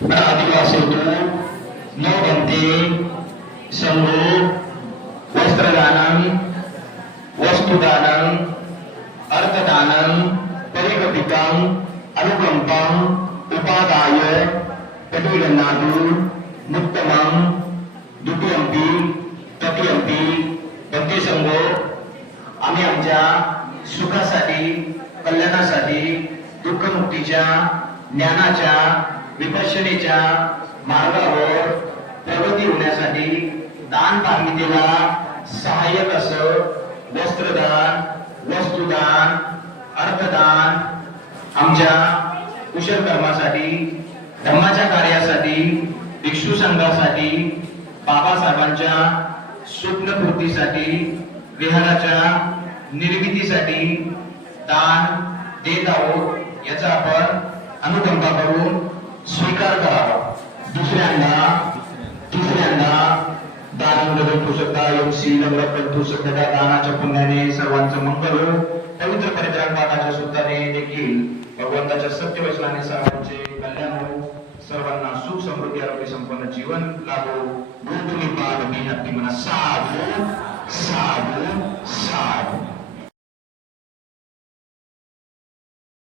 आदिवासेतु न भन्ते संगो वस्त्रदानं वस्तुदानं अर्थदानं परिकपितं अनुकंपं उपादाय प्रतिगन्नातु मुक्तमं द्वितीयंपी तृतीयंपी भन्ते आम्ही आमच्या सुखासाठी कल्याणासाठी दुःखमुक्तीच्या ज्ञानाच्या विपश्यनेच्या मार्गावर प्रगती होण्यासाठी दान पारमितेला सहाय्यक असं वस्त्रदान वस्तुदान अर्थदान आमच्या कुशल कर्मासाठी धम्माच्या कार्यासाठी भिक्षू संघासाठी बाबासाहेबांच्या स्वप्नपूर्तीसाठी विहाराच्या निर्मितीसाठी दान देत आहोत याचा आपण अनुकंपा करून दान घडवू शकता योगशी नम्र पंथू शकता दानाच्या पुण्याने सर्वांचं मंगल हो. पवित्र परित्राण पाठाच्या सुद्धाने देखील भगवंताच्या सत्य वचनाने सर्वांचे कल्याण हो. सर्वांना सुख समृद्धी आरोग्य संपन्न जीवन लाभो. गुरु तुम्ही पाद मी हत्ती म्हणा सा